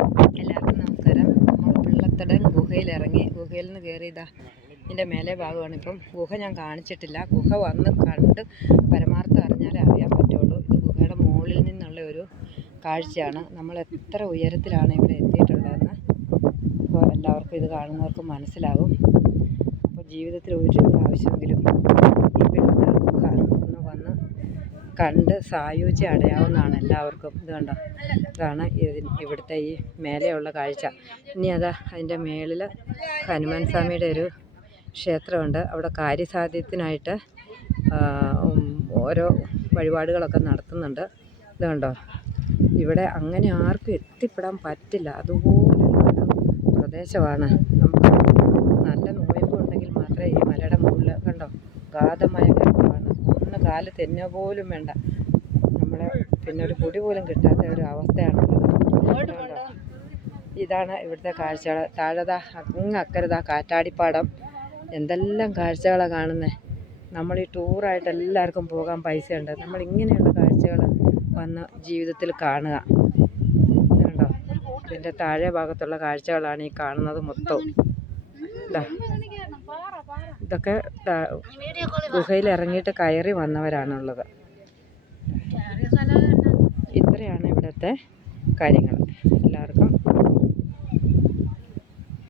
എല്ലാവർക്കും നമസ്കാരം. നമ്മൾ പിള്ളത്തടൻ ഗുഹയിൽ നിന്ന് കയറിയതാ. ഇതിൻ്റെ മേലെ ഭാഗമാണ്. ഇപ്പം ഗുഹ ഞാൻ കാണിച്ചിട്ടില്ല. ഗുഹ വന്ന് കണ്ട് പരമാർത്ഥം അറിഞ്ഞാലേ അറിയാൻ പറ്റുള്ളൂ. ഇത് ഗുഹയുടെ മുകളിൽ നിന്നുള്ള ഒരു കാഴ്ചയാണ്. നമ്മൾ എത്ര ഉയരത്തിലാണ് ഇവിടെ എത്തിയിട്ടുള്ളതെന്ന് ഇപ്പോൾ എല്ലാവർക്കും ഇത് കാണുന്നവർക്ക് മനസ്സിലാകും. അപ്പോൾ ജീവിതത്തിൽ ഒരു പ്രാവശ്യമെങ്കിലും ഈ പിള്ളത്തട ഗുഹ ഒന്ന് വന്ന് കണ്ട് സായുജ്യം അടയാവുന്നതാണ് എല്ലാവർക്കും. ഇത് കണ്ടോ, ഇതാണ് ഇവിടുത്തെ ഈ മേലെയുള്ള കാഴ്ച. ഇനി അതിൻ്റെ മേളിൽ ഹനുമാൻ സ്വാമിയുടെ ഒരു ക്ഷേത്രമുണ്ട്. അവിടെ കാര്യസാധ്യത്തിനായിട്ട് ഓരോ വഴിപാടുകളൊക്കെ നടത്തുന്നുണ്ട്. ഇത് കണ്ടോ, ഇവിടെ അങ്ങനെ ആർക്കും എത്തിപ്പെടാൻ പറ്റില്ല. അതുപോലുള്ളൊരു പ്രദേശമാണ്. നമുക്ക് നല്ല നോയമ്പുണ്ടെങ്കിൽ മാത്രമേ ഈ മലയുടെ മുകളിൽ കണ്ടോ, ഗാധമായ ഗർഭമാണ്. ഒന്ന് കാല് തെന്നുക പോലും വേണ്ട. നമ്മളെ പിന്നെ ഒരു പൊടി പോലും കിട്ടാത്ത ഒരു അവസ്ഥയാണുള്ളത്. ഇതാണ് ഇവിടുത്തെ കാഴ്ചകൾ. താഴെതാ അക്കരതാ കാറ്റാടിപ്പാടം. എന്തെല്ലാം കാഴ്ചകളാണ് കാണുന്നത്. നമ്മൾ ഈ ടൂറായിട്ട് എല്ലാവർക്കും പോകാൻ പൈസയുണ്ട്. നമ്മൾ ഇങ്ങനെയുള്ള കാഴ്ചകൾ വന്ന് ജീവിതത്തിൽ കാണുക. കണ്ടോ, ഇതിൻ്റെ താഴെ ഭാഗത്തുള്ള കാഴ്ചകളാണ് ഈ കാണുന്നത് മൊത്തം. ഇതൊക്കെ ഗുഹയിൽ ഇറങ്ങിയിട്ട് കയറി വന്നവരാണുള്ളത്. ഇത്രയാണ് ഇവിടുത്തെ കാര്യങ്ങൾ.